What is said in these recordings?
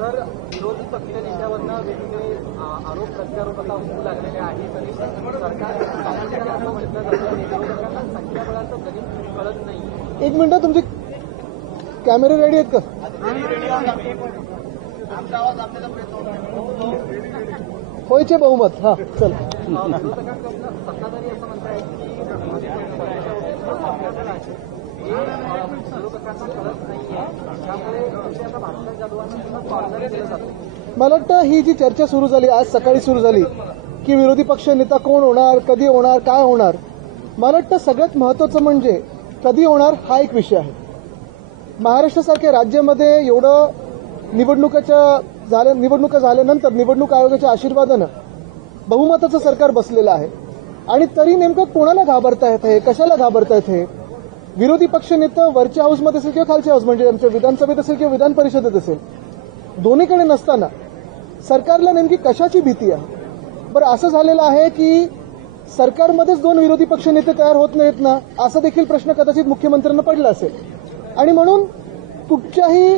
तर विरोधी पक्ष नेत्यावरनं वेगवेगळे आरोप प्रत्यारोप आता होऊ लागलेले आहेत आणि सरकार असं म्हटलं जातं विरोधकांना संख्याबळाचं गणित कळत नाही. एक मिनिट, तुमचे कॅमेरे रेडी आहेत का? होयचे बहुमत. हा चल. विरोधकांकडनं सत्ताधारी असं म्हणतायत की विरोधकांना कळत नाहीये, त्यामुळे आता भाषण जाधवांना कॉर्नर केलं जातं. मला वाटतं ही जी चर्चा सुरू झाली, आज सकाळी सुरू झाली की विरोधी पक्ष नेता कोण होणार, कधी होणार, काय होणार, मला वाटतं सगळ्यात महत्वाचं म्हणजे कधी होणार हा एक विषय आहे. महाराष्ट्रासारख्या राज्यामध्ये एवढं निवडणुका झाल्यानंतर निवडणूक आयोगाच्या आशीर्वादानं बहुमताचं सरकार बसलेलं आहे आणि तरी नेमकं कोणाला घाबरतायत हे, कशाला घाबरतायत हे? विरोधी पक्ष नेतं वरच्या हाऊसमध्ये असेल किंवा खालच्या हाऊस म्हणजे आमच्या विधानसभेत असेल किंवा विधान परिषदेत असेल, दोन्हीकडे नसताना सरकारला नेमकी कशाची भीती आहे? बरं, असं झालेलं आहे की सरकारमध्येच दोन विरोधी पक्ष नेते तयार होत नाहीत ना, असा देखील प्रश्न कदाचित मुख्यमंत्र्यांना पडला असेल आणि म्हणून कुठच्याही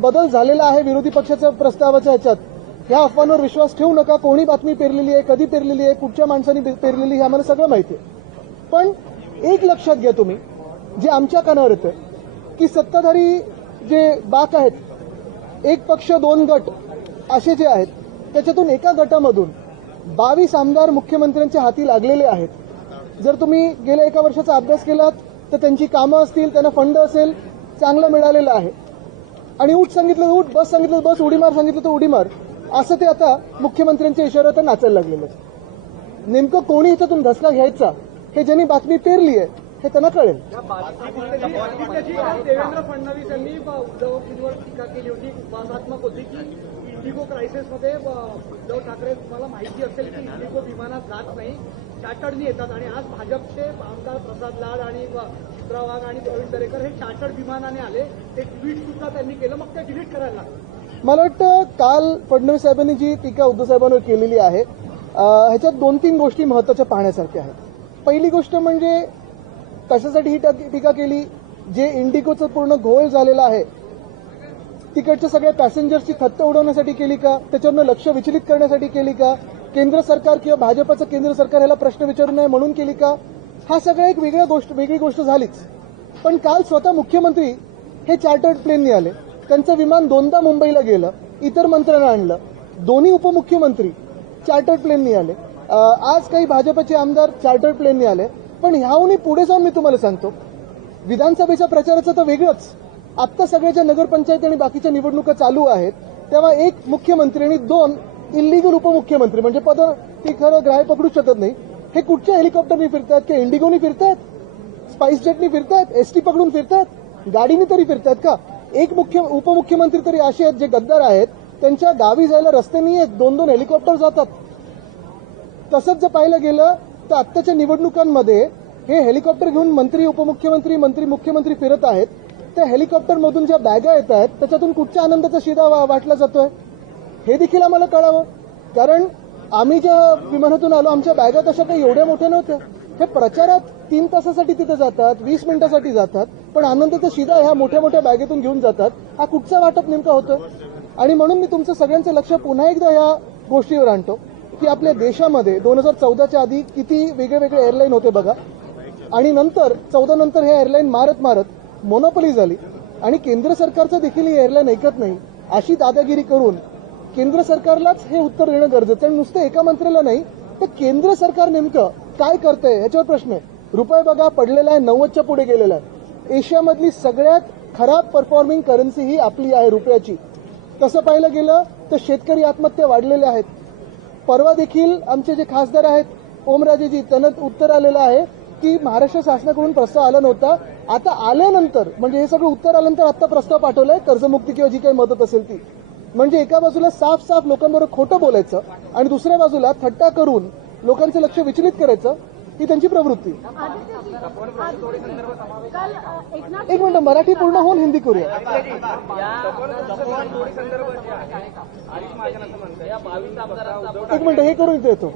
बदल झालेला आहे विरोधी पक्षाच्या प्रस्तावाच्या ह्याच्यात, ह्या अफवांवर विश्वास ठेवू नका. कोणी बातमी पेरलेली आहे, कधी पेरलेली आहे, कुठच्या माणसांनी पेरलेली हे आम्हाला सगळं माहिती आहे. पण एक लक्षात घ्या तुम्ही, जे आमच्या कानावर येतं की सत्ताधारी जे बाक आहेत, एक पक्ष दोन गट असे जे आहेत, त्याच्यातून एका गटामधून 22 आमदार मुख्यमंत्र्यांच्या हाती लागलेले आहेत. जर तुम्ही गेल्या एका वर्षाचा अभ्यास केलात तर त्यांची कामं असतील, त्यांना फंड असेल, चांगलं मिळालेलं आहे. आणि उठ सांगितलं उठ, बस सांगितलं बस, उडी मार सांगितलं तर उडी मार, असं ते आता मुख्यमंत्र्यांच्या इशाऱ्यावर नाचायला लागलेलं आहे. नेमकं कोणी ह्याच्यातून धसका घ्यायचा हे ज्यांनी बातमी पेरली आहे हे त्यांना कळेल. देवेंद्र फडणवीस यांनी उद्धवजींवर टीका केली होती, उपहासात्मक होती की इंडिगो क्रायसिसमध्ये उद्धव ठाकरे, तुम्हाला माहिती असेल की इंडिगो विमानात जात नाही, चार्टर्डनी येतात. आणि आज भाजपचे आमदार प्रसाद लाड आणि चित्रा वाघ आणि प्रवीण दरेकर हे चार्टर्ड विमानाने आले, ते ट्विट सुद्धा त्यांनी केलं, मग ते डिलीट करायला लागलं. मला वाटतं काल फडणवीस साहेबांनी जी टीका उद्धव साहेबांवर केलेली आहे ह्याच्यात 2-3 गोष्टी महत्वाच्या पाहण्यासारख्या आहेत. पहिली गोष्ट म्हणजे कशासाठी ही टीका केली? जे इंडिगोचं पूर्ण घोळ झालेला आहे तिकडच्या सगळ्या पॅसेंजर्सची थत्त उडवण्यासाठी केली का? त्याच्यावरनं लक्ष विचलित करण्यासाठी केली का? केंद्र सरकार किंवा भाजपचं केंद्र सरकार ह्याला प्रश्न विचारू नये म्हणून केली का? हा सगळा एक वेगळी गोष्ट झालीच. पण काल स्वतः मुख्यमंत्री हे चार्टर्ड प्लेननी आले, त्यांचं विमान 2दा मुंबईला गेलं, इतर मंत्र्यांना आणलं. दोन्ही उपमुख्यमंत्री चार्टर्ड प्लेननी आले. आज काही भाजपचे आमदार चार्टर्ड प्लेननी आले. पण ह्याहूनही पुढे जाऊन मी तुम्हाला सांगतो, विधानसभेच्या प्रचाराचं तर वेगळंच. आत्ता सगळ्याच्या नगरपंचायत आणि बाकीच्या निवडणुका चालू आहेत, तेव्हा एक मुख्यमंत्री आणि 2 इल्लीगल उपमुख्यमंत्री, म्हणजे पद ती खरं ग्राह्य पकडूच शकत नाही, हे कुठच्या हेलिकॉप्टरनी फिरतात, किंवा इंडिगोनी फिरतात, स्पाइस जेटनी फिरतात, एसटी पकडून फिरतात, गाडीने तरी फिरतात का? एक उपमुख्यमंत्री तरी असे आहेत जे गद्दार आहेत, त्यांच्या गावी जायला रस्ते नाही आहेत, 2-2 हेलिकॉप्टर जातात. तसंच जर पाहिलं गेलं तर आत्ताच्या निवडणुकांमध्ये हे हेलिकॉप्टर घेऊन मंत्री, उपमुख्यमंत्री, मंत्री, मुख्यमंत्री फिरत आहेत. त्या हेलिकॉप्टरमधून ज्या बॅगा येत आहेत त्याच्यातून कुठच्या आनंदाचा शिदा वाटला जातोय हे देखील आम्हाला कळावं. कारण आम्ही ज्या विमानातून आलो आमच्या बॅगा तशा काही एवढ्या मोठ्या नव्हत्या. हे प्रचारात 3 तासासाठी तिथे जातात, 20 मिनिटासाठी जातात, पण आनंदाचा शिदा ह्या मोठ्या मोठ्या बॅगेतून घेऊन जातात. हा कुठचा वाटप नेमका होतोय? आणि म्हणून मी तुमचं सगळ्यांचं लक्ष पुन्हा एकदा या गोष्टीवर आणतो की आपल्या देशामध्ये 2014च्या आधी किती वेगळे एअरलाईन होते बघा, आणि नंतर 14 नंतर हे एअरलाईन मारत मोनोपोली झाली आणि केंद्र सरकारचं देखील ही एअरलाईन ऐकत नाही अशी दादागिरी करून केंद्र सरकारलाच हे उत्तर देणं गरजेचं. आणि नुसतं एका मंत्र्याला नाही तर केंद्र सरकार नेमकं काय करतंय याच्यावर प्रश्न आहे. रुपये बघा पडलेला आहे, 90च्या पुढे गेलेला आहे. एशियामधली सगळ्यात खराब परफॉर्मिंग करन्सी ही आपली आहे रुपयाची. तसं पाहिलं गेलं तर शेतकरी आत्महत्या वाढलेल्या आहेत. परवा देखील आमचे जे खासदार आहेत ओमराजेजी, त्यांना उत्तर आलेलं आहे की महाराष्ट्र शासनाकडून प्रस्ताव आला नव्हता, आता आल्यानंतर म्हणजे हे सगळं उत्तर आल्यानंतर आता प्रस्ताव पाठवलाय कर्जमुक्ती किंवा जी काही मदत असेल ती. म्हणजे एका बाजूला साफ लोकांबरोबर खोटं बोलायचं आणि दुसऱ्या बाजूला थट्टा करून लोकांचं लक्ष विचलित करायचं, ही त्यांची प्रवृत्ती. एक मिनिट, मराठी पूर्ण होऊन हिंदी करूया. एक मिनिट हे करून इथे येतो.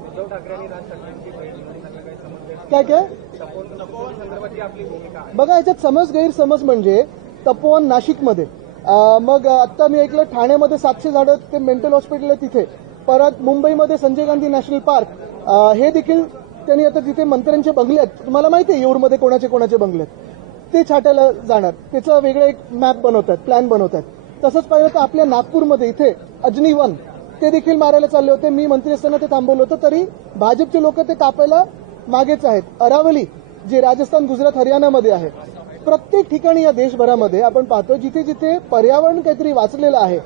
काय तपोवन संदर्भातली आपली भूमिका आहे. बघा, याच्यात गैरसमज म्हणजे तपोवन नाशिकमध्ये, मग आता मी ऐकलं ठाण्यामध्ये 700 झाडं ते मेंटल हॉस्पिटल आहे तिथे, परत मुंबईमध्ये संजय गांधी नॅशनल पार्क, हे देखील त्यांनी आता तिथे मंत्र्यांचे बंगले आहेत. तुम्हाला माहिती आहे येऊरमध्ये कोणाचे बंगले आहेत ते छाटायला जाणार, त्याचं वेगळं एक मॅप बनवतात, प्लॅन बनवतात. तसंच पाहिलं तर आपल्या नागपूरमध्ये इथे अजनी वन ते देखील मारायला चालले होते. मी मंत्री असताना ते थांबवलं होतं, तरी भाजपचे लोक ते कापायला मागेच आहेत. अरावली जे राजस्थान, गुजरात, हरियाणामध्ये आहे. प्रत्येक ठिकाणी या देशभरामध्ये आपण पाहतो जिथे जिथे पर्यावरण काहीतरी वाचलेलं आहे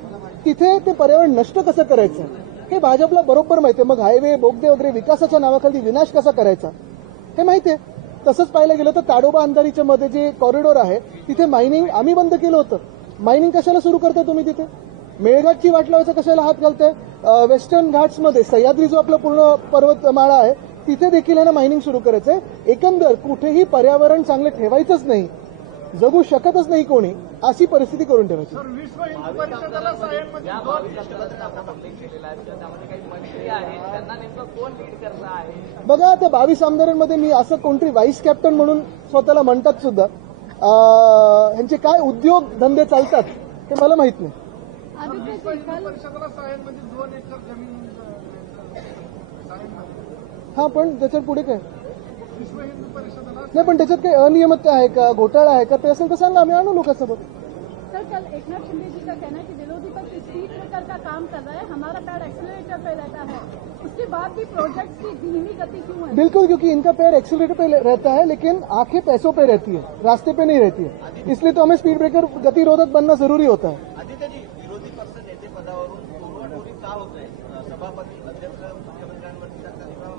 तिथे ते पर्यावरण नष्ट कसं करायचं हे भाजपला बरोबर माहिती आहे. मग हायवे, बोगदे वगैरे विकासाच्या नावाखाली विनाश कसा करायचा हे माहिती आहे. तसंच पाहायला गेलं तर ताडोबा अंधारीच्या मध्ये जे कॉरिडॉर आहे तिथे मायनिंग आम्ही बंद केलं होतं. मायनिंग कशाला सुरू करताय तुम्ही तिथे? मेळघाटची वाट लावायचा कशाला हात घालताय? वेस्टर्न घाट्समध्ये सह्याद्री जो आपला पूर्ण पर्वतमाळा आहे तिथे देखील आहे ना मायनिंग सुरू करायचंय. एकंदर कुठेही पर्यावरण चांगलं ठेवायचंच नाही, जगू शकतच नाही कोणी, अशी परिस्थिती करून ठेवायची. विश्व हिंदू परिषदेला साहेबमध्ये बघा, त्या 22 आमदारांमध्ये मी असं कोणतरी व्हाईस कॅप्टन म्हणून स्वतःला म्हणतात सुद्धा, ह्यांचे काय उद्योग धंदे चालतात ते मला माहित नाही. विश्व हिंदू परिषदेला साहेबमध्ये 2 एकर जमीन हा, पण त्याच्यात पुढे काय विश्व हिंदू परिषदेला नाही, पण त्याच्यात काही अनियमितता आहे का, घोटाळा आहे का, ते असेल तर सांगा, आम्ही आणू लोकांसोबत. सर, कल एकनाथ शिंदे जी का कहना है कि विरोधी पक्ष स्पीड ब्रेकर का काम कर रहा है, हमारा पैर एक्सीलरेटर पे रहता है, उसके बाद भी प्रोजेक्ट की धीमी गति क्यों है? बिल्कुल, क्योंकि इनका पैर एक्सीलरेटर पे रहता है लेकिन आंखें पैसों पे रहती है, रास्ते पे नहीं रहती है. इसलिए तो हमें स्पीड ब्रेकर गतिरोधक बनना जरूरी होता है. आदित्यजी, विरोधी पक्ष नेते पदावरून टोलवाटोली का होत आहे? सभापती, अध्यक्ष, मुख्यमंत्र्यांवरती सरकार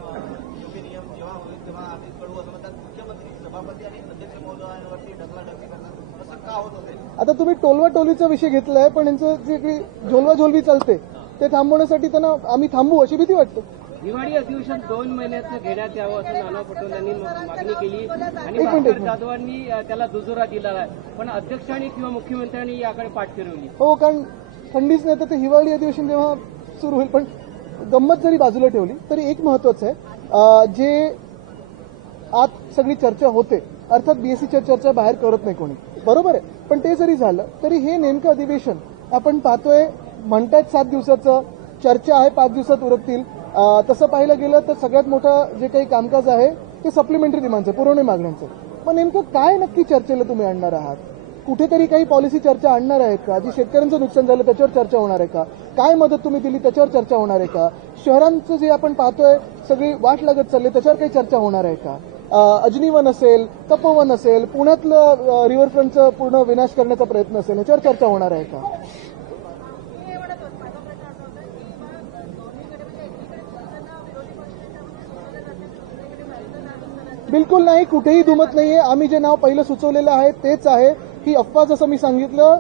योग्य नियम जेव्हा होईल तेव्हा आम्ही कळू असं म्हणतात. मुख्यमंत्री, सभापती आणि अध्यक्ष महोदयांवरती ढकलाढकली करतात, असं का होत असेल? आता तुम्ही टोलवाटोलीचा विषय घेतलाय, पण यांचं जे काही झोलवाझोलवी चालते ते थांबवण्यासाठी त्यांना आम्ही थांबू अशी भीती वाटते. हिवाळी अधिवेशन 2 महिन्याचं घेण्यात यावं असं नाना पटोले यांनी मागणी केली आणि एक मिनिट. भास्कर जाधवांनी त्याला दुजोरा दिला आहे, पण अध्यक्षांनी किंवा मुख्यमंत्र्यांनी याकडे पाठ फिरवली. हो, कारण थंडीच नाही तर ते हिवाळी अधिवेशन जेव्हा सुरू होईल. पण गंमत जरी बाजूला ठेवली तरी एक महत्वाचं आहे, जे आत सगळी चर्चा होते, अर्थात बीएससीच्या चर्चा बाहेर करत नाही कोणी, बरोबर आहे. पण ते जरी झालं तरी हे नेमकं अधिवेशन आपण पाहतोय, म्हणतायत 7 दिवसाचं, चर्चा आहे 5 दिवसात उरकतील. तसं पाहिलं गेलं तर सगळ्यात मोठं जे काही कामकाज आहे ते सप्लिमेंटरी डिमांडचं, पुरवणी मागण्यांचं. मग नेमकं काय नक्की चर्चेला तुम्ही आणणार आहात? कुठेतरी काही पॉलिसी चर्चा आणणार आहेत का? जी शेतकऱ्यांचं नुकसान झालं त्याच्यावर चर्चा होणार आहे का? काय मदत तुम्ही दिली त्याच्यावर चर्चा होणार आहे का? शहरांचं जे आपण पाहतोय सगळी वाट लागत चालली त्याच्यावर काही चर्चा होणार आहे का? अजनीवन असेल, तपोवन असेल, पुण्यातलं रिव्हरफ्रंटचं पूर्ण विनाश करण्याचा प्रयत्न असेल, ह्याच्यावर चर्चा होणार आहे का? बिलकुल नाही, कुठेही दुमत नाहीये. आम्ही जे नाव पहिलं सुचवलेलं आहे तेच आहे. ही अफवा जसं मी सांगितलं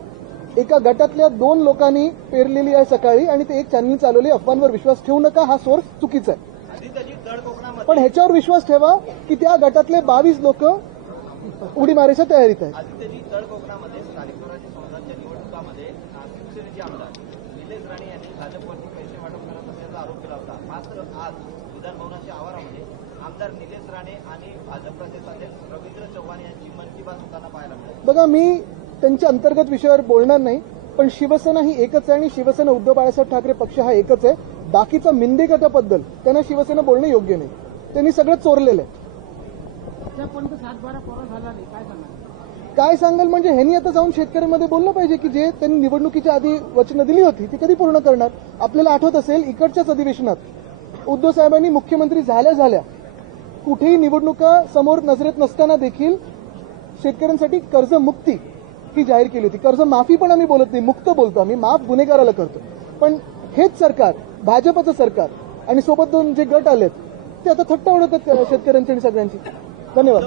एका गटातल्या 2 लोकांनी पेरलेली आहे सकाळी आणि ते एक चॅनल चालवली. अफवांवर विश्वास ठेवू नका, हा सोर्स चुकीचा आहे. आदित्यजी, तळ कोकणामध्ये पण ह्याच्यावर विश्वास ठेवा की त्या गटातले 22 लोक उडी मारायच्या तयारीत आहेत. आदित्यजी, तळ कोकणामध्ये स्थानिक स्वराज्य संस्थांच्या निवडणुकामध्ये शिवसेनेचे आमदार निलेश राणे यांनी भाजपवरती पैसे वाटप करत असल्याचा आरोप केला होता. मात्र आज विधानभवनाच्या आवारामध्ये आमदार निलेश राणे आणि भाजप प्रदेशाध्यक्ष रवींद्र चव्हाण यांची मन की बात होताना पाहायला मिळाली. बघा, मी त्यांच्या अंतर्गत विषयावर बोलणार नाही, पण शिवसेना ही एकच आहे आणि शिवसेना उद्धव बाळासाहेब ठाकरे पक्ष हा एकच आहे. बाकीचा मिंदेगटाबद्दल त्यांना शिवसेना बोलणं योग्य नाही. त्यांनी सगळं चोरलेलं आहे. काय सांगाल म्हणजे ह्यांनी आता जाऊन शेतकऱ्यांमध्ये बोललं पाहिजे की जे त्यांनी निवडणुकीच्या आधी वचनं दिली होती ती कधी पूर्ण करणार. आपल्याला आठवत असेल इकडच्याच अधिवेशनात उद्धव साहेबांनी मुख्यमंत्री झाल्या कुठेही निवडणुका समोर नजरेत नसताना देखील शेतकऱ्यांसाठी कर्जमुक्ती ही जाहीर केली होती. कर्जमाफी पण आम्ही बोलत नाही, मुक्त बोलतो आम्ही, माफ गुन्हेगाराला करतो. पण हेच सरकार, भाजपचं सरकार आणि सोबत 2 जे गट आलेत ते आता थट्टा उडवतात शेतकऱ्यांची आणि सगळ्यांची. धन्यवाद.